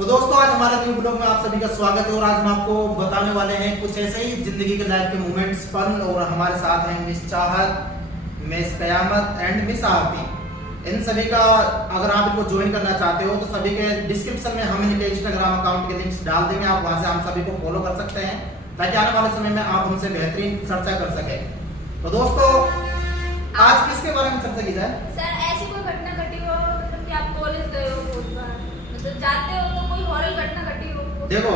तो दोस्तों आज हमारे न्यू ब्लॉग में आप सभी का स्वागत है और आज हम आपको बताने वाले हैं कुछ ऐसे ही जिंदगी के लाइफ के मोमेंट्स पल। और हमारे साथ हैं मिस चाहत, मिस कयामत एंड मिस आरती। इन सभी का अगर आप इनको ज्वाइन करना चाहते हो तो सभी के डिस्क्रिप्शन में हम इनके इंस्टाग्राम अकाउंट के लिंक्स डाल देंगे। आप वहां से हम सभी को फॉलो कर सकते हैं ताकि आने वाले समय में आप हमसे बेहतरीन चर्चा कर सके। तो दोस्तों आज किसके बारे में चर्चा की जाए? सर ऐसी कोई घटना घटी हो मतलब कि आप कॉलेज गए हो बहुत बार मतलब जाते हो तो कोई हॉरर घटना घटी हो? देखो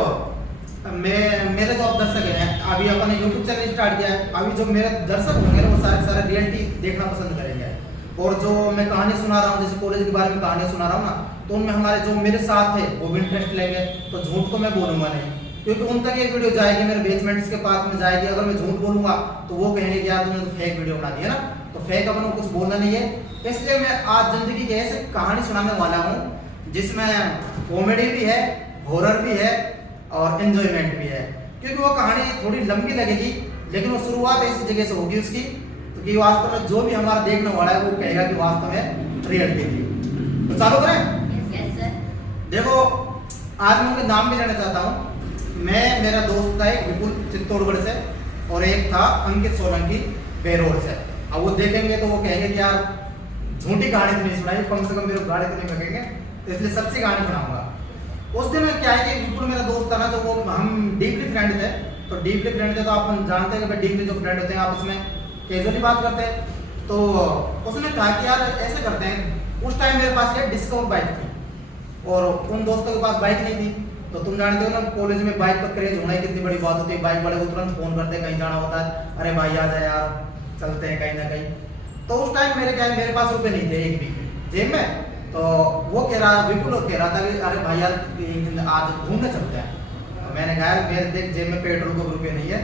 मेरे जो आप दर्शक हैं अभी अपन ने YouTube चैनल स्टार्ट किया है। अभी जो मेरे दर्शक होंगे ना वो सारे रियलिटी देखना पसंद करेंगे। और जो मैं कहानी सुना रहा हूँ जैसे कॉलेज के बारे में कहानी सुना रहा हूँ ना तो उनमें हमारे जो मेरे साथ थे वो भी इंटरेस्ट लेंगे। तो झूठ तो मैं बोलूंगा नहीं क्योंकि उन तक ये वीडियो जाएगी मेरे बेसमेंट्स के पास में जाएगी। अगर मैं झूठ बोलूंगा तो वो कहेंगे कि यार तुमने तो फेक वीडियो बना दी है ना। तो फेक अपन को कुछ बोलना नहीं है। इसलिए मैं आज जिंदगी की ऐसे कहानी सुनाने वाला हूँ जिसमें कॉमेडी भी है, हॉरर भी है और एंजॉयमेंट भी है। क्योंकि वो कहानी थोड़ी लंबी लगेगी लेकिन वो शुरुआत ऐसी जगह से होगी उसकी क्योंकि वास्तव में जो भी हमारा देखने वाला है वो कहेगा कि वास्तव में रियलिटी थी। तो चालू करें? Yes sir. देखो आज मैं उनके नाम भी लेना चाहता हूँ। मैं मेरा दोस्त था एक विपुल चित्तौड़गढ़ से और एक था अंकित सोलंकी बेरोड से। अब वो देखेंगे तो वो कहेंगे कि यार झूठी कहानी तो नहीं सुनाई, कम से कम मेरे गाड़ी तो नहीं लगेंगे, तो इसलिए सच्ची कहानी सुनाऊंगा। उस दिन क्या है कि विपुल मेरा दोस्त था ना तो वो हम डीपली फ्रेंड थे। तो डीपली फ्रेंड थे तो आप जानते हैं कि डीपली जो फ्रेंड होते हैं आपस में कैजुअली बात करते हैं। तो उसने कहा कि यार ऐसे करते हैं। उस टाइम मेरे पास क्या डिस्कवर बाइक थी और उन दोस्तों के पास बाइक नहीं थी। तो तुम जानते हो ना कॉलेज में बाइक पर क्रेज होना ही कितनी बड़ी बात होती है। बाइक वाले को तुरंत फोन करते हैं कहीं जाना होता है, अरे भाई आ जाए यार चलते हैं कहीं ना कहीं। तो उस टाइम मेरे पास रुपए नहीं थे एक भी जेब में। तो वो कह रहा विपुल कह रहा था कि अरे भाई यार आज घूमने चलते हैं। तो मैंने कहा मेरे देख जेब में पेट्रोल को रुपए नहीं है।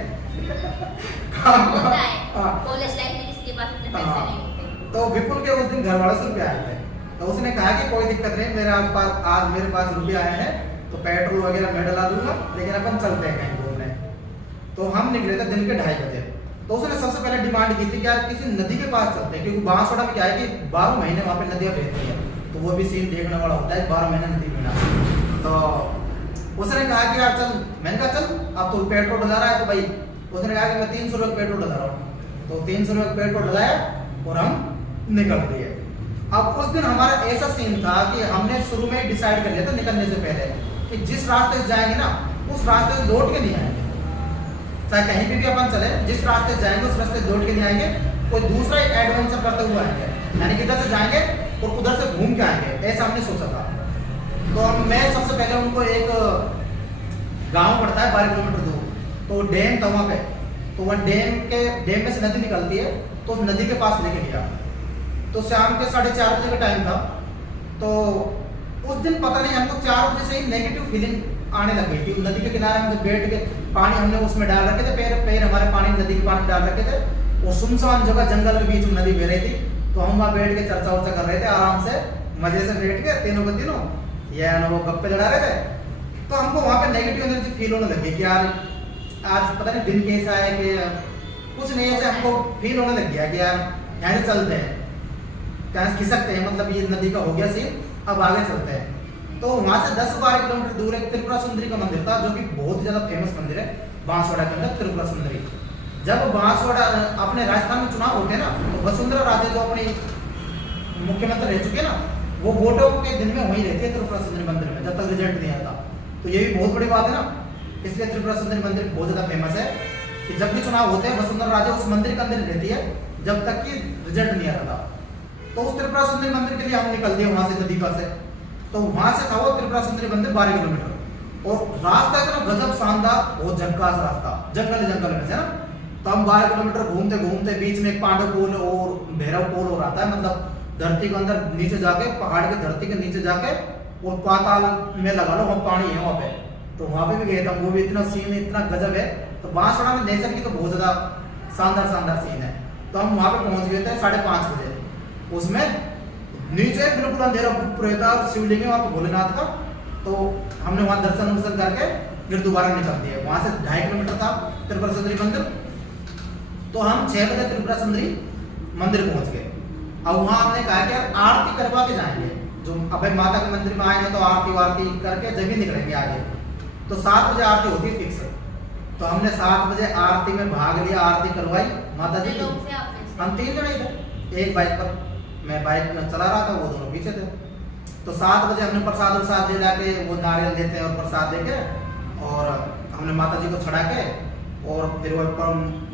कॉलेज लाइफ में किसके पास इतने पैसे नहीं होते। तो विपुल के उस दिन घर वालों से रुपए आए थे। तो उसने कहा कि कोई दिक्कत नहीं, आज मेरे पास रुपये आए हैं तो पेट्रोल वगैरह मैं डला दूंगा लेकिन अपन चलते हैं कहीं घूमने। तो हम निकले थे दिन के 2:30 बजे। तो उसने सबसे पहले डिमांड की थी कि यार किसी नदी के पास चलते हैं क्योंकि बांसवाड़ा में क्या है कि 12 महीने वहाँ पे नदियाँ बहती है। तो वो भी सीन देखने वाला होता है 12 महीने नदी बहना। तो उसने कहा कि यार चल, मैंने कहा चल अब तो पेट्रोल डला रहा है तो भाई उसने कहा कि मैं 300 रुपये पेट्रोल डला रहा हूँ। तो 300 रुपये पेट्रोल डलाया और हम निकल दिए। अब उस दिन हमारा ऐसा सीन था कि हमने शुरू में डिसाइड कर लिया था निकलने से पहले कि जिस रास्ते से जाएंगे ना उस रास्ते से लौट के नहीं आएंगे। चाहे कहीं भी अपन चले जिस रास्ते से जाएंगे उस रास्ते से लौट के नहीं आएंगे, कोई दूसरा एडवेंचर करते हुए आएंगे। यानी कि इधर से जाएंगे और उधर से घूम के आएंगे, ऐसा हमने सोचा था। तो मैं सबसे पहले उनको एक गांव पड़ता है 12 किलोमीटर दूर, तो डैम था वहाँ पे। तो वह डैम में से नदी निकलती है तो उस नदी के पास लेके गया। तो शाम के 4:30 बजे का टाइम था। तो उस दिन पता नहीं हमको 4 बजे से ही नेगेटिव फीलिंग आने लग गई थी। नदी के किनारे हम बैठ के पानी हमने उसमें डाल रखे थे, पैर हमारे पानी नदी के पानी डाल रखे थे। वो सुनसान जगह जंगल के बीच में नदी बह रही थी। तो हम वहाँ बैठ के चर्चा वर्चा कर रहे थे आराम से मजे से बैठ के तीनों के तीनों ये वो गप्पे लड़ा रहे थे। तो हमको वहाँ पे नेगेटिव एनर्जी फील होने लगी कि यार आज पता नहीं दिन कैसा है कि कुछ नहीं, ऐसे हमको फील होने लग गया कि यार यहाँ से चलते हैं, क्या खिसकते हैं, मतलब ये नदी का हो गया सीन, अब आगे चलते हैं। तो वहां से 10-12 किलोमीटर दूर एक त्रिपुरा सुंदरी का मंदिर था जो कि बहुत ही ज्यादा फेमस मंदिर है बांसवाड़ा के अंदर, त्रिपुरा सुंदरी। जब बांसवाड़ा अपने राजस्थान में चुनाव होते हैं ना तो वसुंधरा राजे जो अपनी मुख्यमंत्री रह चुके ना वो वोटों के दिन में वहीं रहती है त्रिपुरा सुंदरी मंदिर में जब तक रिजल्ट नहीं आता। तो ये भी बहुत बड़ी बात है ना, इसलिए त्रिपुरा सुंदरी मंदिर बहुत ज्यादा फेमस है कि जब भी चुनाव होते हैं वसुंधरा राजे उस मंदिर के अंदर रहती है जब तक कि रिजल्ट नहीं आता। तो उस त्रिपुरा सुंदरी मंदिर के लिए हम निकल दिए वहां से नदी पर से। तो वहां से था वो त्रिपुरा सुंदरी मंदिर 12 किलोमीटर और रास्ता इतना गजब शानदार, बहुत झक्कास रास्ता, जंगल में से ना। तो हम 12 किलोमीटर घूमते घूमते बीच में एक पांडव पुल और भैरव पुल हो रहा था, मतलब धरती के अंदर नीचे जाके पहाड़ के धरती के नीचे जाके और पाताल में लगा लो वहाँ पानी है वहाँ पे। तो वहां पे भी गए थे, वो भी इतना सीन इतना गजब है। तो बांसवाड़ा में नेचर की तो बहुत ज्यादा शानदार सीन है। तो हम वहां पे पहुंच गए थे 5:30 बजे। उसमें नीचे बिल्कुल अंधेरा रहता, शिवलिंग है वहाँ पे भोलेनाथ का। तो हमने वहाँ दर्शन करके फिर दोबारा निकल दिए। वहां से 2.5 किलोमीटर था त्रिपुरा सुंदरी मंदिर। तो हम 6 बजे त्रिपुरा सुंदरी मंदिर पहुंच गए। अब वहां हमने कहा कि यार आरती करवा के जाएंगे। जो अब भाई माता के मंदिर में आए हैं तो आरती वारती करके जब ही निकलेंगे आगे। तो 7 बजे आरती होती है फिक्स। तो हमने 7 बजे आरती में भाग लिया, आरती करवाई माता जी की। हम 3 जने थे, एक बाइक पर, मैं बाइक में चला रहा था, वो दोनों पीछे थे। तो 7 बजे हमने प्रसाद दे जाके, वो नारियल देते हैं और प्रसाद देके, और हमने माता जी को चढ़ा के और फिर वो ऊपर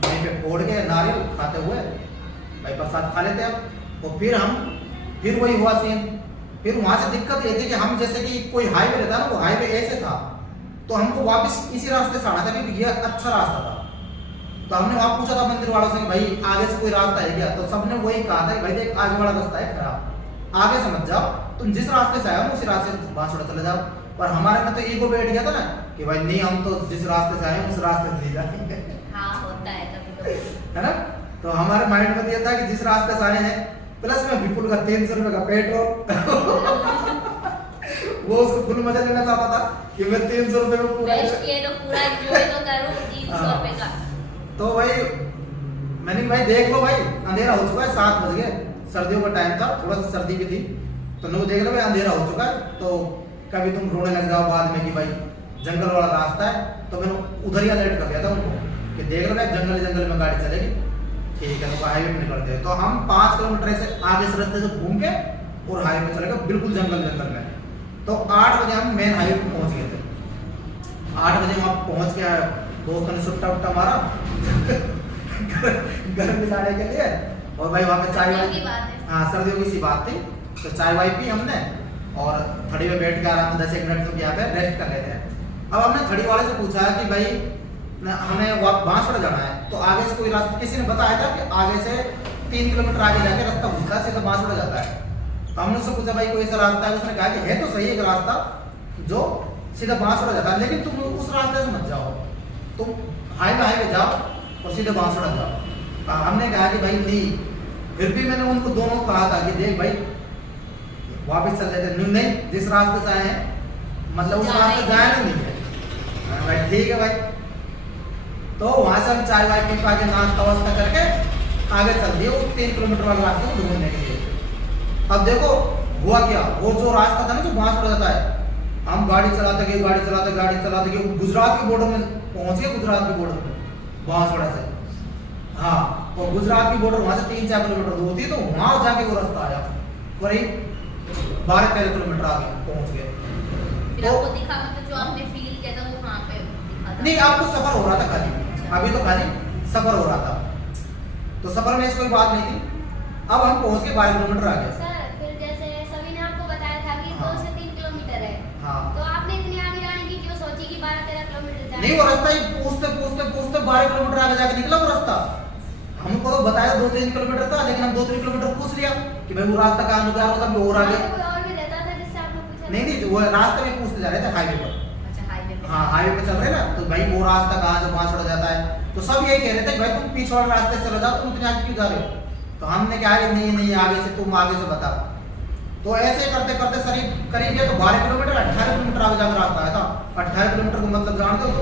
वहीं पे फोड़ के नारियल खाते हुए भाई प्रसाद खा लेते हैं। और फिर वही हुआ सीन। फिर वहां से दिक्कत ये थी कि हम जैसे कि कोई हाईवे रहता ना, वो हाईवे ऐसे था, तो हमको वापस इसी रास्ते से आना था क्योंकि ये अच्छा रास्ता था। तो हमने वहां पूछा था मंदिर वालों से कि भाई आगे से कोई रास्ता है क्या? तो सबने वही कहा था कि भाई देख आगे वाला रास्ता है खराब, आगे से मत जाओ, तुम जिस रास्ते से आए हो उसी रास्ते से बांसुड़ा चले जाओ। पर हमारे में तो ईगो बैठ गया था ना कि भाई नहीं, हम तो जिस रास्ते से आए हैं उस रास्ते से नहीं जाएंगे। हाँ होता है कभी है ना? तो हमारे माइंड में ये था कि जिस रास्ते से आए हैं, प्लस में विपुल का 300 रुपए का पेट्रोल वो उसको फुल मजा लेना चाहता था कि मैं 300 रुपए में पूरा एंजॉय तो करूं 300 रुपए का। तो भाई मैंने भाई देख लो भाई अंधेरा हो चुका है, 7 बज गए, सर्दियों का टाइम था, थोड़ा सा सर्दी भी थी, तो लोग देख लो भाई अंधेरा हो चुका है, तो कभी तुम रोने लग जाओ बाद में कि भाई जंगल वाला रास्ता है। तो मैंने उधर ही अलर्ट कर दिया था उनको कि देख लो भाई जंगल में गाड़ी चलेगी, ठीक है, तो हाईवे पे निकलते हैं। तो हम 5 किलोमीटर से आगे से रास्ते से घूम के और हाईवे पे चले गए, बिल्कुल जंगल में। तो 8 बजे हम मेन हाईवे पे पहुंच गए थे। 8 बजे वहां पहुंच के दोस्तों ने सुट्टा उट्टा मारा घर में जाने के लिए, और भाई वहां पे चाय वाई, हाँ सर्दियों की सी बात थी, तो चाय वाई पी हमने और थड़ी में बैठ के आराम 10 मिनट तो यहाँ पे रेस्ट कर लेते हैं। अब हमने थड़ी वाले से पूछा कि भाई हमें बांसुड़ा जाना है, तो आगे से कोई रास्ता, किसी ने बताया था कि आगे से 3 किलोमीटर आगे जाके रास्ता घुसता है, सीधा बांसुड़ा जाता है। तो हमने उससे पूछा भाई कोई ऐसा रास्ता है? उसने कहा कि है तो सही एक रास्ता जो सीधा बांसुड़ा जाता है, लेकिन तुम उस रास्ते से मत जाओ, तुम हाईवे जाओ और सीधे बांसुड़ा जाओ। हमने कहा कि भाई नहीं, फिर भी मैंने उनको दोनों कहा था कि देख भाई वापस चल जाते, नहीं जिस रास्ते से आए हैं मतलब उस रास्ते जाना नहीं है। भाई ठीक है भाई। तो वहां से हम चाय वाय पी पा के नाश्ता वास्ता करके आगे चल दिए वो 3 किलोमीटर वाला रास्ता को ढूंढने के लिए। अब देखो हुआ क्या, वो जो रास्ता था ना जो बांसुड़ा जाता है, हम गाड़ी चलाते गए गुजरात के बॉर्डर में पहुंच गए, गुजरात के बॉर्डर में बांसुड़ा से, हाँ, और गुजरात की बॉर्डर वहां से 3-4 किलोमीटर दूर थी, तो वहां जाके वो रास्ता आया, करीब 12-13 किलोमीटर आगे पहुंच गए। फिर आपको दिखा, मतलब जो आपने फील किया था वो वहां पे दिखा था? नहीं, आपको सफर हो रहा था खाली, अभी तो खाली सफर हो रहा था, तो सफर में कोई बात नहीं थी। अब हम पहुंच के 12 किलोमीटर आगे। सर फिर जैसे सभी ने आपको बताया था कि 2 से 3 किलोमीटर है, हाँ, तो आपने इतनी आगे जाने की क्यों सोची कि 12-13 किलोमीटर जाए? नहीं, वो रास्ता ही पूछते 12 किलोमीटर आगे जाके निकला वो रास्ता। हमको तो बताया 2-3 किलोमीटर था, लेकिन हम 2-3 किलोमीटर पूछ लिया कि भाई वो रास्ता कहाँ निकला होता है और आगे। कोई और भी रहता था जिससे आपने पूछा? नहीं, वो रास्ते में पूछते जा रहे थे हाईवे पर। अच्छा हाईवे पे? हाँ, हाईवे पे चल रहे ना, तो भाई वो रास्ता कहाँ जो बांसुड़ा जाता है, तो सब यही कह रहे थे भाई तुम पीछे वाले रास्ते से चले जाओ, तुम इतने आगे क्यों जा रहे हो? तो हमने कहा नहीं आगे से, तुम आगे से बता। तो ऐसे करते करते करीब ये तो 12 किलोमीटर 18 किलोमीटर आगे जाकर रास्ता आया था। 18 किलोमीटर को मतलब जानते हो तो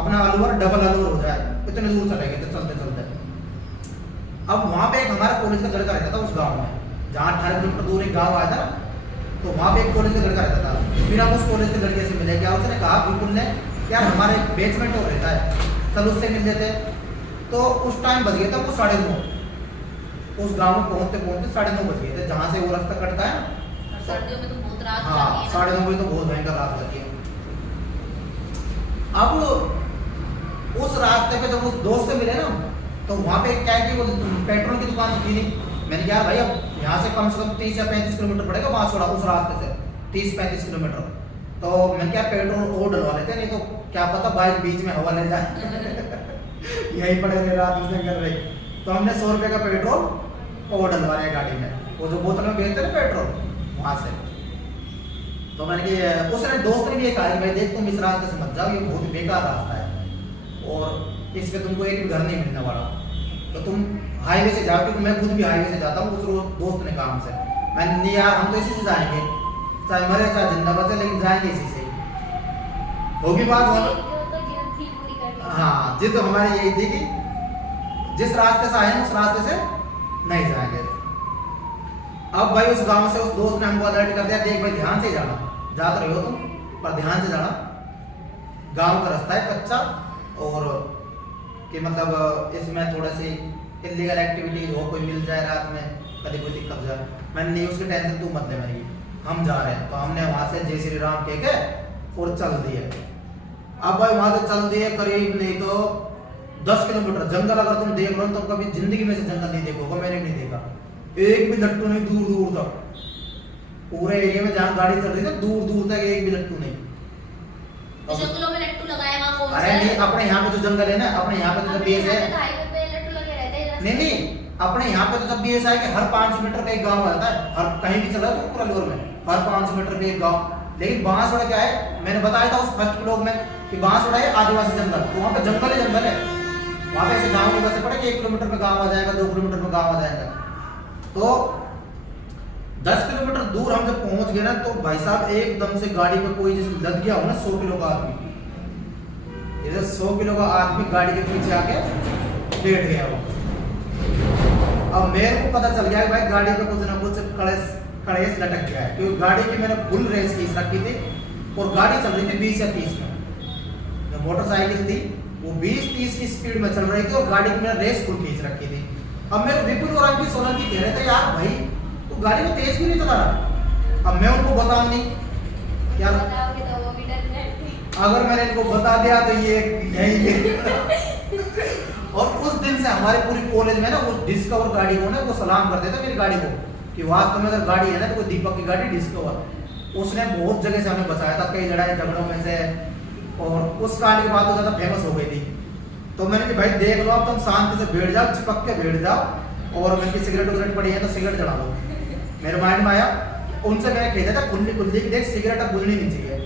अपना अलवर डबल अलवर हो जाए, इतने दूर चले गए थे चलते चलते। अब वहां पे एक हमारा कॉलेज का लड़का रहता था उस गांव में, जहाँ 18 किलोमीटर दूर एक गांव आया था ना, तो वहां पे एक कॉलेज का लड़का रहता था। फिर हम उस कॉलेज के लड़के से मिले, क्या उसने कहा बिल्कुल ने यार हमारे बेसमेंट और रहता है, चल उससे मिल लेते। तो उस टाइम बज गया था वो 9:30, उस गांव में पहुंचते 9:30 बज गए थे, जहाँ से वो रास्ता कटता है ना। सर्दियों में तो बहुत रात हाँ, जाती है। 9:30 बजे तो बहुत भयंकर रात जाती है। अब उस रास्ते पे जब उस दोस्त से मिले ना, तो वहां पे क्या है कि वो पेट्रोल की दुकान थी नहीं। मैंने कहा भाई अब यहाँ से कम 30 या 35 किलोमीटर पड़ेगा बांसुड़ा, उस रास्ते से 30-35 किलोमीटर। तो मैंने क्या पेट्रोल और डलवा लेते, नहीं तो क्या पता बाइक बीच में हवा ले जाए यही पड़े रहे रात उसने कर रही। तो हमने 100 रुपए का पेट्रोल और डलवा लिया गाड़ी में, वो जो बोतल में बेचते ना पेट्रोल, वहां से। तो मैंने कि उसने दोस्त ने भी कहा कि भाई देख तुम इस रास्ते से मत जाओ, ये बहुत बेकार रास्ता है और इस पे तुमको एक भी घर नहीं मिलने वाला, तो तुम हाईवे से जाओ, क्योंकि मैं खुद भी हाईवे से जाता हूँ। उस दोस्त ने कहा हमसे, मैंने नहीं यार हम तो इसी से जाएंगे, चाहे मरे चाहे जिंदा बचे, लेकिन जाएंगे इसी से। होगी बात हाँ, जिद हमारी यही थी कि जिस रास्ते से आए उस रास्ते से नहीं जाएंगे। अब भाई उस गांव से उस दोस्त ने हमको अलर्ट कर दिया, देख भाई ध्यान से जाना, जाते रहे हो तुम पर ध्यान से जाना, गांव का रास्ता है कच्चा और कि मतलब इसमें थोड़ा सी इलीगल एक्टिविटीज हो, कोई मिल जाए रात में, कभी कोई दिक्कत जाए। मैंने नहीं उसकी टेंशन तू मत ले मेरी, हम जा रहे हैं। तो हमने वहां से जय श्री राम कह के और चल दिए। अब भाई वहां से चल दिए करीब नहीं तो 10 किलोमीटर जंगल। अगर तुम देख लो तो कभी जिंदगी में से जंगल नहीं देखोगे, मैंने नहीं देखा, एक भी लट्टू नहीं दूर दूर तक, पूरे एरिया में जहाँ गाड़ी चल रही थी दूर दूर तक एक भी लट्टू नहीं। जंगलों में लट्टू लगाए वहां कौन सा? अरे नहीं, अपने यहाँ पे तो जंगल है ना, अपने यहाँ पे तो बेस है। हाईवे पे लट्टू लगे रहते हैं। नहीं, अपने यहाँ पे तो जब भी ऐसा है कि हर 500 मीटर पे एक गांव आता है, हर कहीं भी चला तो पूरा लोर में हर 500 मीटर पे एक गांव। लेकिन बांसवाड़ा क्या है, मैंने बताया था उस फर्स्ट ब्लॉग में कि बांसवाड़ा है आदिवासी जंगल, तो वहाँ पे जंगल है, जंगल है। वहाँ पे ऐसे गाँव नहीं बसे पड़े कि 1 किलोमीटर में गाँव आ जाएगा, 2 किलोमीटर में गाँव आ जाएगा। तो 10 किलोमीटर दूर हम जब पहुंच गए ना, तो भाई साहब एकदम से गाड़ी में कोई जैसे लग गया हो ना 100 किलो का आदमी, इधर 100 किलो का आदमी गाड़ी के पीछे आके बैठ गया वो। अब मेरे को पता चल गया कि भाई गाड़ी पे कुछ ना कुछ कड़ेस लटक गया है, क्योंकि गाड़ी की मैंने फुल रेस की रखी थी और गाड़ी चल रही थी 20 या 30 में। जो मोटरसाइकिल थी वो 20-30 की स्पीड में चल रही थी और गाड़ी की मैंने रेस फुल खींच रखी थी। अब मेरे विपुल और अंकित सोलंकी कह रहे थे यार भाई तो गाड़ी को तेज भी नहीं चला रहा। अब मैं उनको बताऊं नहीं क्या, बताओगे तो वो भी डर जाएंगे। अगर मैंने इनको बता दिया तो ये यही और उस दिन से हमारे पूरी कॉलेज में ना वो डिस्कवर गाड़ी को ना वो सलाम करते थे मेरी गाड़ी को कि वास्तव में अगर गाड़ी है ना तो वो दीपक की गाड़ी डिस्कवर। उसने बहुत जगह से हमें बचाया था कई लड़ाई झगड़ों में से, और उस गाड़ी की बात तो ज्यादा फेमस हो गई थी। तो मैंने कि भाई देख लो अब तुम शांति से बैठ जाओ, चिपक के बैठ जाओ, और मैंने सिगरेट वगैरह पड़ी है तो सिगरेट जला दो। मेरे माइंड में आया, उनसे मैंने कह दिया था कुल्ली कुल्ली की देख सिगरेट अब बुलनी नहीं चाहिए,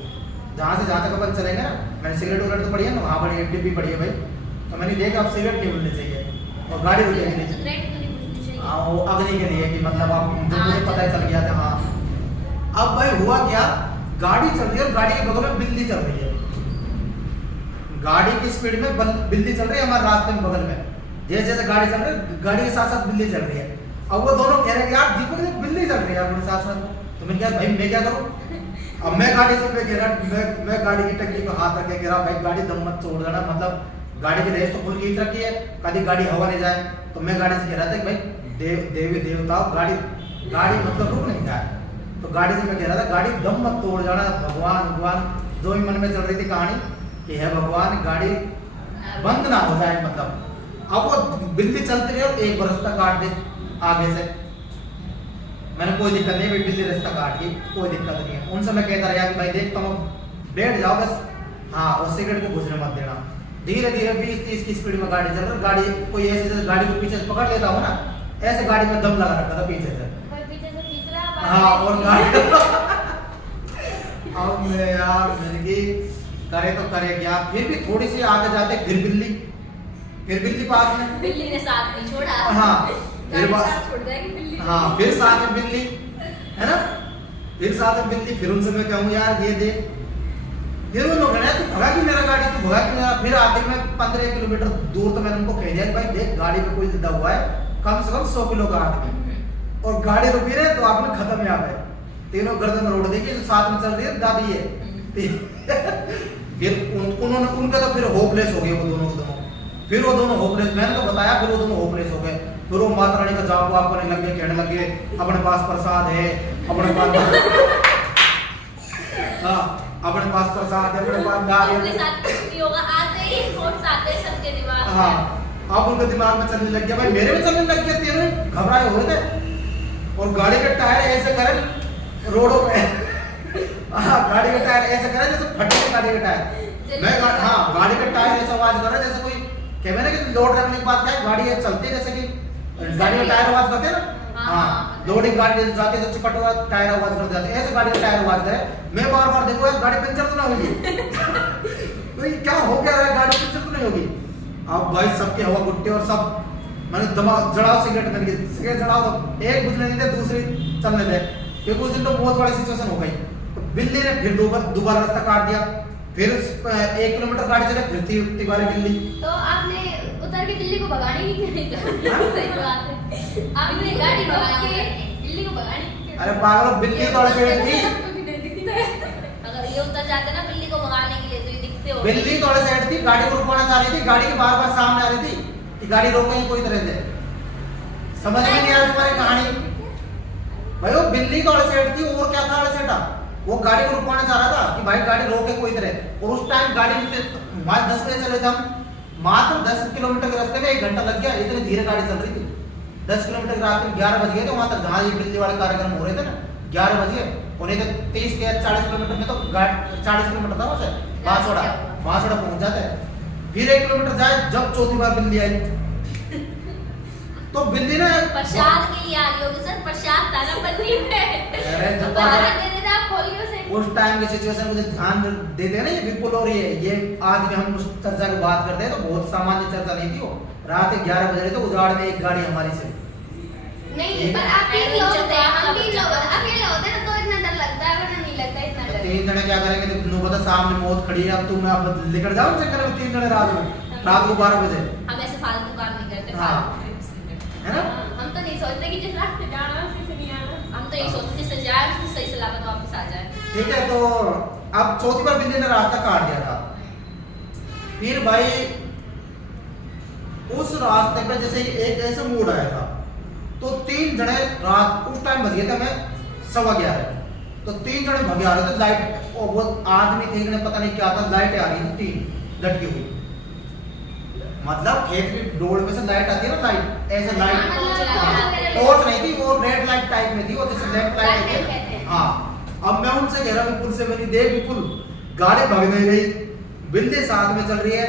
जहाँ से जहाँ तक अपन चलेंगे ना। मैंने सिगरेट वगैरह तो पड़ी है ना, वहाँ बड़ी डिब्बी पड़ी है भाई, तो मैंने देखा अब सिगरेट नहीं बुलनी चाहिए और गाड़ी रुकेगी नहीं। हाँ वो अग्नि के लिए कि मतलब आप मुझे पता ही चल गया था। हाँ अब भाई हुआ क्या, गाड़ी चल रही है और गाड़ी के बगल में बिल्ली चल रही है, गाड़ी की स्पीड में बिल्ली चल रही है हमारे रास्ते में बगल में, जैसे जैसे गाड़ी चल रही है गाड़ी के साथ साथ बिल्ली चल रही है। अब वो दोनों कह रहे हैं यार दीपक ने बिल्ली चल रही है अपने साथ साथ, तो मैंने कहा भाई मैं क्या करूं। अब मैं गाड़ी से मैं कह रहा मैं गाड़ी की टंकी को हाथ रख के कह रहा भाई गाड़ी दम मत छोड़ देना, मतलब गाड़ी की रेस तो फुल खींच रखी है, कभी गाड़ी हवा नहीं जाए। तो मैं गाड़ी से कह रहा था कि भाई देवी देवताओं गाड़ी मतलब रुक नहीं जाए, तो गाड़ी से मैं कह रहा था गाड़ी दम मत तोड़ जाना, भगवान भगवान जो ही मन में चल रही थी कहानी कि है भगवान गाड़ी बंद ना हो जाए। मतलब अब वो बिल्ली चलती रही और एक रास्ता काट दे आगे से, मैंने कोई दिक्कत नहीं, बिल्ली रास्ता काट दी कोई दिक्कत नहीं है। उनसे मैं कहता रहा कि भाई देख तुम बैठ जाओ बस, हाँ और सिगरेट को घुसने मत देना। धीरे धीरे 20-30 की स्पीड में गाड़ी चल रही, गाड़ी कोई ऐसे जैसे गाड़ी को पीछे से पकड़ लेता हो ना, ऐसे गाड़ी में दम लगा रखा था पीछे से। हाँ और गाड़ी अब मैं यार मैंने करे तो करे क्या, फिर भी थोड़ी सी आगे जाते फिर बिल्ली पास में, बिल्ली ने साथ नहीं छोड़ा। हाँ फिर छोड़ देगी बिल्ली। हाँ फिर साथ में बिल्ली है ना, फिर साथ में बिल्ली। फिर उनसे मैं कहूँ यार ये दे, फिर वो लोग तू भगा कि मेरा गाड़ी, तू भगा कि मेरा। फिर आखिर में 15 किलोमीटर दूर तो मैंने उनको कह दिया भाई देख गाड़ी पे कोई जिंदा हुआ है कम से कम 100 किलो का आदमी, और गाड़ी रुकी रहे तो आपने खत्म यहाँ पे तीनों गर्दन रोड देखी जो साथ में चल रही है दादी है। फिर उन्होंने उनका तो फिर होपलेस हो गए वो दोनों, फिर वो दोनों होपलेस, मैंने तो बताया फिर वो दोनों होपलेस हो गए। फिर वो माता रानी का जाप वाप करने लग गए, कहने लगे अपने पास प्रसाद है, अपने पास हाँ अपने पास प्रसाद है, अपने पास दाल है, साथ कुछ नहीं होगा, आते ही थॉट्स आते हैं सबके दिमाग में। हाँ अब उनके दिमाग में चलने लग गया, भाई मेरे में चलने लग गया, तेरे घबराए हुए थे। और गाड़ी का टायर ऐसे करे रोडों पे हाँ गाड़ी का टायर ऐसे करे जैसे फटे गाड़ी का टायर। मैं हाँ गाड़ी का टायर ऐसा आवाज कर रहा है जैसे कोई कैमरे की लोड रखने के बाद क्या है गाड़ी चलती है जैसे कि गाड़ी का टायर आवाज करते हैं ना, हाँ लोडिंग गाड़ी जाती है तो चिपट हुआ टायर आवाज कर जाते हैं, ऐसे गाड़ी का टायर आवाज करे। मैं बार बार देखो यार गाड़ी पंचर तो ना होगी तो ये क्या हो क्या रहा है, गाड़ी पंचर तो नहीं होगी। अब भाई सबके हवा गुट्टे और सब, मैंने दबाव जड़ाओ सिगरेट करके सिगरेट जड़ाओ तो एक बुझने नहीं दे दूसरी चलने दे, क्योंकि उस दिन तो बहुत बड़ी सिचुएशन हो गई। तो बिल्ली ने फिर दोबारा रास्ता काट दिया, फिर 1 किलोमीटर गाड़ी चले फिर थी बारी बिल्ली। तो आपने उतर के बिल्ली को भगाने की नहीं सही बात है, आपने गाड़ी भगा के बिल्ली को भगाने। अरे पागल, बिल्ली तो सेठ थी। अगर ये उतर जाते ना बिल्ली को भगाने के लिए तो ये दिखते हो। बिल्ली थोड़े साइड थी, गाड़ी को रुकवाना चाह रही थी, गाड़ी के बार बार सामने आ रही थी कि गाड़ी रोकेंगे कोई तरह से। समझ में नहीं आ रही तुम्हारी कहानी भाई। वो बिल्ली थोड़े साइड थी और क्या था सेठा, वो गाड़ी को रुकवाना चाह रहा था कि भाई गाड़ी रोके कोई तरह। और उस टाइम गाड़ी में 10 बजे चले थे हम, मात्र 10 किलोमीटर के रास्ते में 1 घंटा लग गया, इतनी धीरे गाड़ी चल रही थी। 10 किलोमीटर के रास्ते में 11 बज गए थे वहां तक, जहाँ ये बिल्ली वाले कार्यक्रम हो रहे थे ना, 11 बज गए। और नहीं तो 30 के 40 किलोमीटर में तो 40 किलोमीटर था वैसे बांसवाड़ा पहुंच जाते हैं। फिर 1 किलोमीटर जाए जब चौथी बार बिल्ली आई तो बिल्ली ने प्रसाद के लिए आ रही होगी सर, प्रसाद ताला पन्नी में। अरे जब बाहर दे देते आप खोलियो से। उस टाइम की सिचुएशन मुझे ध्यान देते हैं ना, ये विपुल हो रही है। ये आज भी हम उस चर्चा की बात करते हैं तो बहुत सामान्य चर्चा नहीं थी वो। रात 11 बजे तो उजाड़ में एक गाड़ी हमारी से नहीं, पर आप 3 लोग थे, हम 3 लोग अकेले होते ना तो इतना डर लगता है, वरना नहीं लगता इतना डर। 3 जने क्या करेंगे, तुमने पता सामने मौत खड़ी है, अब तुम अब लेकर जाओ चक्कर में 3 जने रात को 12 बजे। हम ऐसे फालतू काम नहीं करते, हाँ। फालतू ट्रिप्स है ना? हम तो नहीं सोचते कि जिस रास्ते जाना है उसी से नहीं आना। हम तो यही सोचते जिससे जाए उससे सही सलामत वापस आ जाए। ठीक है, तो अब चौथी बार बिल्ली ने रास्ता काट दिया था। फिर भाई उस रास्ते पे जैसे एक ऐसा मोड़ आया था तो 3 जने रात उस टाइम बज गए थे हमें 11:15, तो 3 जने भगे आ रहे थे। लाइट और वो आदमी थे, इन्हें पता नहीं क्या था, लाइट आ रही थी 3 लटकी हुई। मतलब खेत की डोर में से लाइट आती है ना, लाइट ऐसे लाइट टॉर्च नहीं थी, वो रेड लाइट टाइप में थी, वो जैसे लेफ्ट लाइट है। हाँ, अब मैं उनसे कह रहा हूँ विपुल से, मैंने देख विपुल गाड़ी भाग नहीं रही, बिल्ली साथ में चल रही है,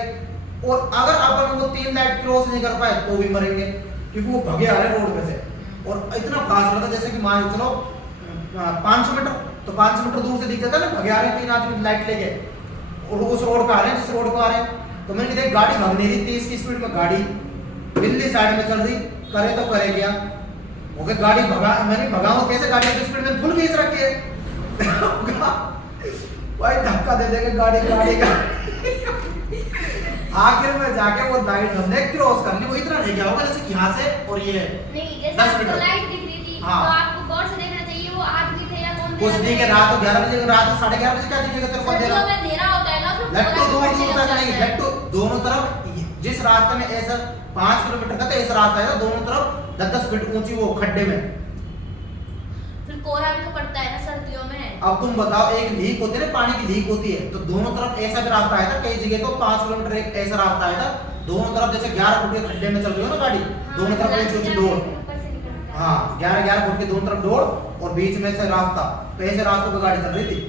और अगर अपन वो 3 लाइट क्रॉस नहीं कर पाए तो भी मरेंगे, क्योंकि वो भगे आ रहे रोड पे से। और इतना फास्ट रहा था जैसे कि मान चलो 500 मीटर, तो 500 मीटर दूर से दिख जाता है ना, भगे आ रहे 3 आदमी लाइट लेके और उस रोड पे आ रहे हैं जिस रोड पे आ रहे हैं। तो मैंने देखा गाड़ी भाग नहीं रही, 30 की स्पीड में गाड़ी, बिल्ली साइड में चल रही, करे तो करे क्या, ओके गाड़ी भगा, मैंने भगाऊं कैसे, गाड़ी की स्पीड में फुल खींच रखी है भाई धक्का दे देंगे गाड़ी का आखिर में जाके वो लाइट हमने क्रॉस कर ली। वो इतना रह गया होगा जैसे कि यहाँ से और ये नहीं, जैसे आपको लाइट दिख रही थी हाँ। तो आपको गौर से देखना चाहिए वो आदमी थे या कौन थे। कुछ नहीं के रात 11 बजे, रात 11:30 बजे क्या दिखेगा तेरे को अंधेरा? में अंधेरा होता है ना, उसमें लट्टू पूरा दूर दिखने तक लग नहीं, जाता है। लट्टू दोनों तरफ, जिस रास्ते में ऐसा 5 किलोमीटर का तो ऐसा रास्ता है, दोनों तरफ 10-10 फीट ऊंची वो खड्डे में। फिर कोहरा भी तो पड़ता है ना सर्दियों में। अब तुम बताओ, एक लीक होती है ना, पानी की लीक होती है, तो दोनों तरफ ऐसा भी रास्ता आया था, कई जगह तो 5 किलोमीटर एक ऐसा रास्ता आया था, दोनों तरफ जैसे 11 फुट के खड्डे में चल रही हो ना गाड़ी, दोनों तरफ ऊंची डोर, हाँ 11 फुट के दोनों तरफ डोर और बीच में से रास्ता, तो ऐसे रास्तों पे गाड़ी चल रही थी।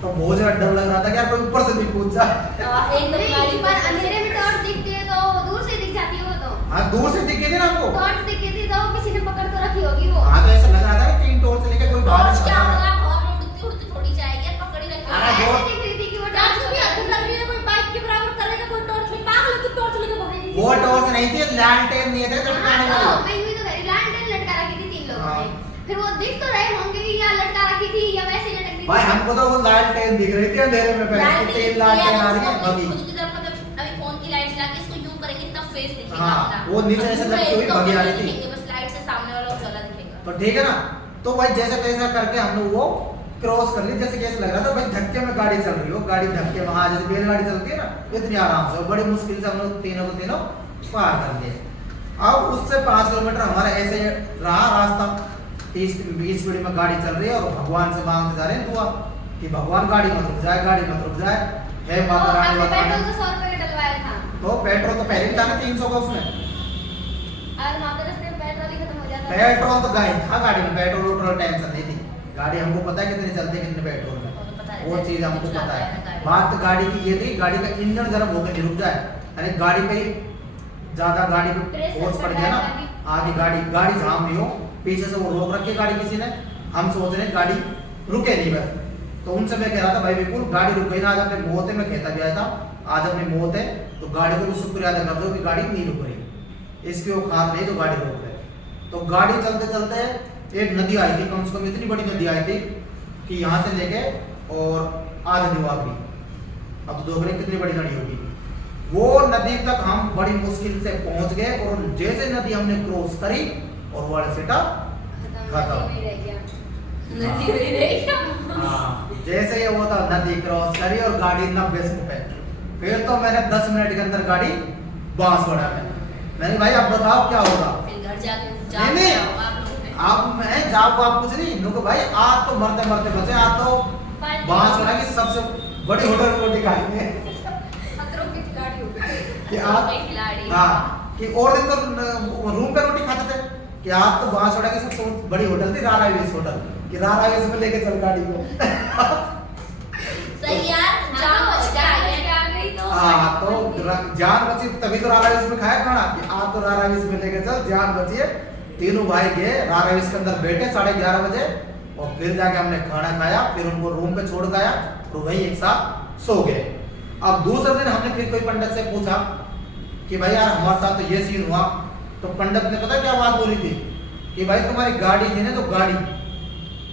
तो बहुत ज्यादा डर लग रहा था कि यार कोई ऊपर से नहीं कूद जाए। एक गाड़ी पर अंधेरे में टॉर्च दिखती है तो दूर से दिख जाती है वो तो। हाँ दूर से दिखी थी ना हमको, टॉर्च दिखी थी तो किसी ने पकड़ कर रखी होगी वो। हाँ तो ऐसा लग रहा था कि 3 टॉर्च लेके कोई बाहर टॉर्च क्या निकल रहा है। होगा, और उड़ती उड़ती थोड़ी जाएगी, पकड़ी रखी अरे होगी। वो- ऐसे दिख रही थी कि वो टॉर्च भी अधूर लग रही है, कोई बाइक के बराबर करेगा, कोई टॉर्च नहीं, पागल है तू, टॉर्च लेके भागेगी। वो टॉर्च नहीं थी, लैंटर्न नहीं थे लटकाने वाली। मैं भी तो लैंटर्न लटका रखी थी 3 लोगों हाँ। ने। फिर वो दिख तो रहे होंगे कि या लटका रखी थी या वैसे ही लटक रही थी। भाई हमको तो वो लैंटर्न दिख रही थी अंधेरे में, पहले 3 लैंटर्न आ रही है भगी। खुद की तरफ मतलब अभी फोन की लाइट लगा के इसको यूं करेंगे तब फेस दिखेगा हाँ, अपना। वो नीचे ऐसे लटकी हुई भगी आ रही थी। दिखेंगे, बस लाइट से सामने वाला उजाला दिखेगा। तो ठीक है ना, तो भाई जैसे तैसा करके हम लोग वो क्रॉस कर ली, जैसे कैसे लग रहा था भाई धक्के में गाड़ी चल रही हो, गाड़ी धक्के में, हाँ जैसे बैलगाड़ी चलती है ना, इतनी आराम से, बड़ी मुश्किल से हम लोग तीनों को तीनों पार कर दिए। अब उससे 5 किलोमीटर हमारा ऐसे रहा रास्ता, 30-20 स्पीड में गाड़ी चल रही है और भगवान से मांगते जा रहे हैं दुआ कि भगवान गाड़ी मत रुक जाए, गाड़ी मत रुक जाए, हे तो माता रानी आपने माता पेट्रोल रानी। तो 100 रुपए का डलवाया था तो पेट्रोल तो पहले ही था ना 300 का उसमें, और वहां पे रास्ते में पेट्रोल ही खत्म हो जाता है। पेट्रोल तो गाय था गाड़ी में, पेट्रोल टेंशन नहीं थी, गाड़ी हमको पता है कितनी चलती है कितने पेट्रोल में, वो तो पता वो रहता चीज हमको कुछ पता आता है। ना गाड़ी। बात तो गाड़ी की ये थी, गाड़ी का इंजन गर्म होकर नहीं रुक जाए, यानी गाड़ी पे ज्यादा गाड़ी पे प्रेशर फोर्स पड़ गया ना, आगे गाड़ी जाम नहीं हो, पीछे से वो रोक रखी गाड़ी किसी ने, हम सोच रहे गाड़ी रुके नहीं बस। तो उनसे मैं कह रहा था भाई बिल्कुल गाड़ी रुक गई ना, आज अपने मौत है, मैं कहता गया था आज अपनी मौत है तो गाड़ी को भी शुक्रिया अदा कर दो कि गाड़ी नहीं रुक रही, इसकी वो खाद नहीं तो गाड़ी रोक रहे। तो गाड़ी चलते चलते एक नदी आई थी, कम से कम इतनी बड़ी नदी आई थी कि यहाँ से लेके और आधा दीवार भी, अब तो दोगुनी कितनी बड़ी नदी होगी। वो नदी तक हम बड़ी मुश्किल से पहुंच गए और जैसे नदी हमने क्रॉस करी और वो सेटा खत्म। नदी में रह गया, नदी में रह गया। हाँ, जैसे ये वो था नदी क्रॉस करी और गाड़ी 90 पे, फिर तो मैंने 10 मिनट के अंदर गाड़ी बांसवाड़ा में। मैंने भाई अब बताओ क्या होगा। फिर घर जाके नहीं आप लोगों ने आप मैं जाओ आप कुछ नहीं नुको भाई, आज तो मरते मरते बचे, आज तो बांसवाड़ा की सबसे बड़ी होटल में रोटी खाएंगे खतरों की खिलाड़ी हो गई कि आप खिलाड़ी। हाँ कि और दिन तो रूम पे रोटी खाते थे कि आप तो बांसवाड़ा की सबसे बड़ी होटल थी रारा वेस होटल, कि रारा वेस में लेके चल गाड़ी को। सही यार, जान बच गई तो। हाँ तो जान बची तभी तो रारा वेस में खाया खाना कि आप तो रारा वेस में लेके चल, जान बची है। तीनों भाई गए रारा वेस के अंदर बैठे 11:30 बजे और फिर जाके हमने खाना खाया, फिर उनको रूम पे छोड़ गया और वही एक साथ सो गए। अब दूसरे दिन हमने फिर कोई पंडित से पूछा कि भाई यार हमारे साथ तो ये सीन हुआ, तो पंडित ने पता क्या बात बोली थी कि भाई तुम्हारी गाड़ी थी ना, तो गाड़ी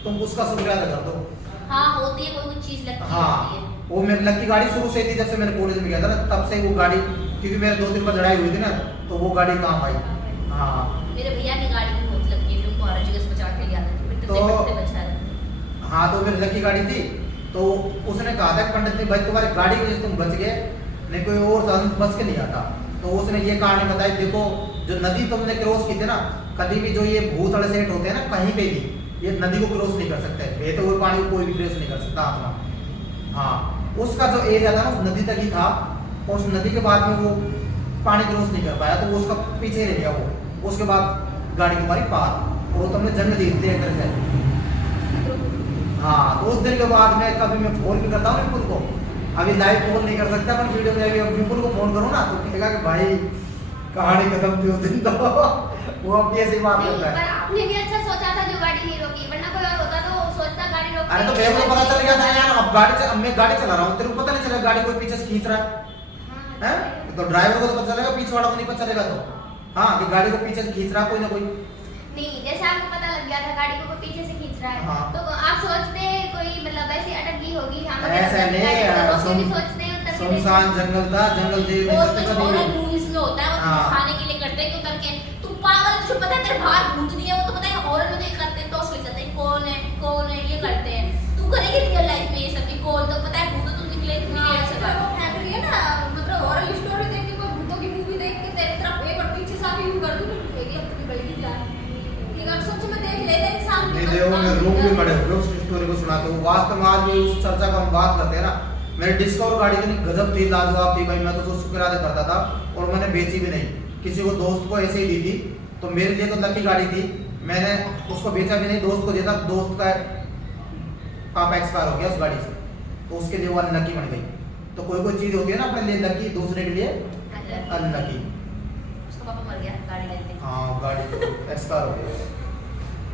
तुम उसका शुक्रिया अदा कर दो। हाँ होती है, कोई चीज लगती हाँ है। वो मेरी लकी गाड़ी शुरू से थी, जब से मैंने कॉलेज में गया था ना तब से वो गाड़ी, क्योंकि मेरे 2 दिन पर लड़ाई हुई थी ना, तो वो गाड़ी काम आई। हाँ मेरे भैया की गाड़ी भी बहुत लकी है, उनको हर जगह से बचा के ले आता था, फिर तो- तो बचा रहे। हाँ तो मेरी लकी गाड़ी थी, तो उसने कहा था पंडित ने भाई तुम्हारी गाड़ी की वजह से तुम बच गए, नहीं कोई और साधन बच के नहीं आता। तो उसने ये कहानी बताई, देखो जो नदी तुमने क्रॉस की थी ना, कभी भी जो ये भूतल सेट होते हैं ना कहीं पे भी, ये नदी को क्रॉस नहीं कर सकते, बहते हुए पानी को कोई भी क्रॉस नहीं कर सकता आत्मा। हाँ उसका जो एरिया था ना उस नदी तक ही था, और उस नदी के बाद में वो पानी क्रॉस नहीं कर पाया, तो वो उसका पीछे रह गया वो। उसके बाद गाड़ी तुम्हारी पार, और वो तुमने जन्म जीत दिया एक तरह से। हाँ तो उस दिन के बाद में कभी मैं फोन भी करता हूँ विपुल को, अभी लाइव फोन नहीं कर सकता पर वीडियो में अभी विपुल को फोन करूँ ना तो कहेगा कि भाई कहानी खत्म थी उस दिन तो वो अब ऐसी बात करता है। पर आपने भी अच्छा सोचा था जो गाड़ी नहीं रोकी, वरना कोई और होता तो सोचता गाड़ी रोक। अरे तो मेरे को पता चल गया था यार, अब मैं गाड़ी चला रहा हूँ, तेरे को पता नहीं चलेगा गाड़ी कोई पीछे से खींच रहा है, तो ड्राइवर को तो पता चलेगा, पीछे वाला को नहीं पता चलेगा। तो हाँ कि गाड़ी को पीछे से खींच रहा कोई ना कोई। नहीं जैसे आपको पता लग गया था गाड़ी को कोई पीछे से खींच रहा है, हाँ। तो आप सोचते कोई मतलब ऐसी अटक गई होगी, हम ऐसा नहीं यार, सोचते हैं उतर के सुनसान जंगल था, जंगल देव वो कुछ हॉरर मूवीज में होता है, वो हाँ। दिखाने के लिए करते हैं कि उतर के तू पागल, तुझे पता है तेरे बाहर भूत नहीं है, वो तो पता है हॉरर में तो ये करते हैं, टॉर्च ले जाते हैं कौन है ये करते हैं। तू करेगी रियल लाइफ में ये सब कि कौन, तो पता है भूत तो निकले से बाहर। है तो ये ना मतलब हॉरर स्टोरी देख के कोई भूतों की मूवी देख के तेरी तरफ एक और पीछे से आके यूं कर दूं तो एक अपनी गलती जान ये अगर सच में देख ले इंसान नहीं देखो मैं रूम भी बड़े लोग स्टोरी को सुनाते हो, वास्तव में आज भी उस चर्चा को हम बात करते हैं ना, मेरी डिस्कवर गाड़ी इतनी गजब थी, लाजवाब थी भाई, मैं तो शुक्र अदा करता था, और मैंने बेची भी नहीं, किसी को दोस्त को ऐसे ही दी थी, तो मेरे लिए तो लकी गाड़ी थी, मैंने उसको बेचा भी नहीं, दोस्त को दिया था, दोस्त का पापा एक्सपायर हो गया उस गाड़ी से, तो उसके लिए वो अनलकी बन गई। तो कोई चीज होती है ना अपने लिए लकी, दूसरे के लिए अनलकी। उसका पापा मर गया गाड़ी लेते। हाँ गाड़ी एक्सपायर हो गया,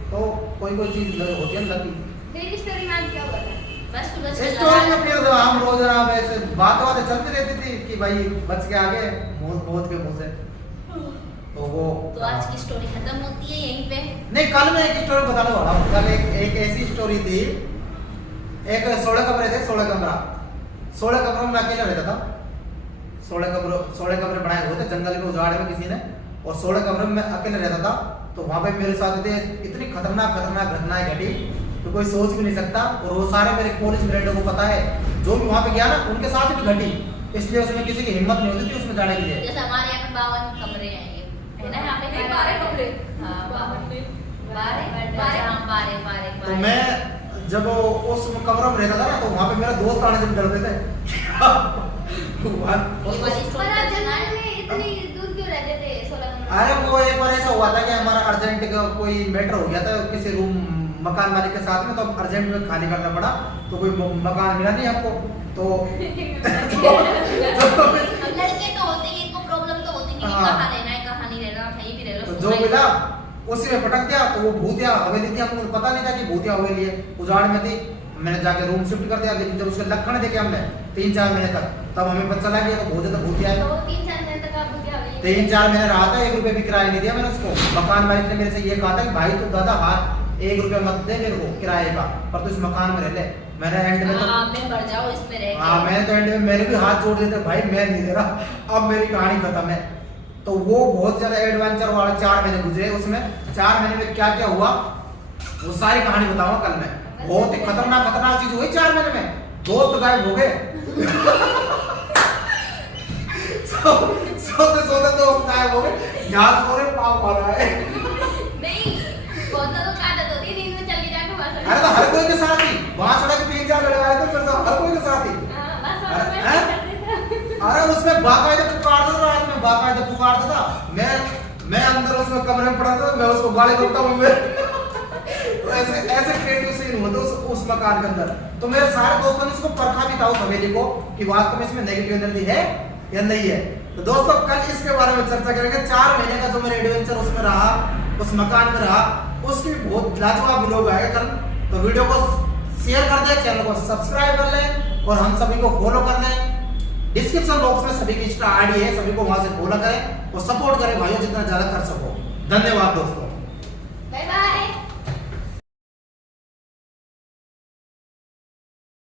तो कोई चीज होती है लकी। मेरी स्टोरी में क्या हुआ था? बस तू बस स्टोरी में फिर हम रोजाना वैसे बातें चलती रहती थी कि भाई बच के आ गए मौत के मुंह से, तो वो तो आज की स्टोरी खत्म होती है यहीं पे। नहीं कल मैं एक स्टोरी बताने वाला हूँ। कल एक ऐसी स्टोरी थी, एक 16 कमरे थे, 16 कमरों में अकेला रहता था, 16 कमरे बनाए हुए थे जंगल में उजाड़ में किसी ने, और 16 कमरों में अकेले रहता था। तो वहां पे मेरे साथ इतनी खतरनाक घटनाएं घटी तो कोई सोच भी नहीं सकता, और वो सारे मेरे कॉलेज फ्रेंडों को पता है, जो भी वहां पे गया ना उनके साथ भी घटी, इसलिए उसमें किसी की हिम्मत नहीं होती थी उसमें जाने के लिए। जैसे हमारे यहाँ पे 52 कमरे हैं, ये है ना यहाँ पे 12 कमरे। हाँ 12 तो मैं जब उस कमरे में रहता था ना, तो वहां पे मेरा दोस्त आने से डरते थे। इतनी दूर क्यों रहते थे 16 कमरे? अरे वो एक बार ऐसा हुआ था कि हमारा अर्जेंट का कोई मैटर हो गया था किसी रूम मकान मालिक के साथ में, तो अर्जेंट में खाली करना पड़ा, तो कोई मकान मिला नहीं हमको, तो लड़के तो होते हैं, इनको प्रॉब्लम तो होती नहीं कि कहाँ रहना है कहाँ नहीं रहना, कहीं भी रह लो। तो जो मिला उसी में पटक दिया, तो वो भूतिया हवेली थी, हमको पता नहीं था कि भूतिया हवेली है, उजाड़ में थी। मैंने जाके रूम शिफ्ट कर दिया, लेकिन जब उसके लक्षण देखे हमने 3-4 महीने तक, तब हमें पता चला गया तो बहुत ज्यादा भूतिया है। 3-4 महीने तक आप भूतिया हवेली 3-4 महीने रहा था, 1 रुपए भी किराया नहीं दिया मैंने उसको। मकान मालिक ने मेरे से ये कहा था कि भाई तू दादा हाथ 1 रुपया मत दे मेरे को किराए का, पर तू इस मकान में रह ले। मैंने एंड में तो मैं बढ़ जाओ इसमें रह के। हाँ मैंने तो एंड में मेरे भी हाथ जोड़ दिए थे, भाई मैं नहीं दे रहा, अब मेरी कहानी खत्म है। तो वो बहुत ज्यादा एडवेंचर वाला 4 महीने गुजरे। उसमें 4 महीने में क्या क्या हुआ वो सारी कहानी बताऊंगा कल मैं। बहुत ही खतरनाक चीज हुई 4 महीने में। दोस्त गायब हो गए। सोते दोस्त गायब हो गए। यहाँ सो रहे पाँव खा रहा है। नहीं बहुत तो आदत होती है नींद में चल के जाके बस। अरे तो हर कोई के साथ ही वहां सड़क 3-4 लड़के आए थे, फिर तो हर कोई के साथ ही। अरे उसमें बाकायदा पुकारता था, रात में बाकायदा पुकारता था। मैं अंदर उसमें कमरे में पड़ा था, मैं उसको गाली देता हूँ। तो ऐसे क्रिएटिव सीन होते उस मकान के अंदर। तो मेरे सारे दोस्तों ने इसको परखा भी था उस हवेली को कि वास्तव में इसमें नेगेटिव एनर्जी है या नहीं है। तो दोस्तों कल इसके बारे में चर्चा करेंगे। 4 महीने का जो मेरा एडवेंचर उसमें रहा, उस मकान में रहा, उसकी बहुत लाजवाब वीडियो आएगा कल। तो वीडियो को शेयर कर दें, चैनल को सब्सक्राइब कर लें और हम सभी को फॉलो कर लें। डिस्क्रिप्शन बॉक्स में सभी की इंस्टा आईडी है, सभी को वहां से फॉलो करें और सपोर्ट करें भाइयों जितना ज्यादा कर सको। धन्यवाद दोस्तों।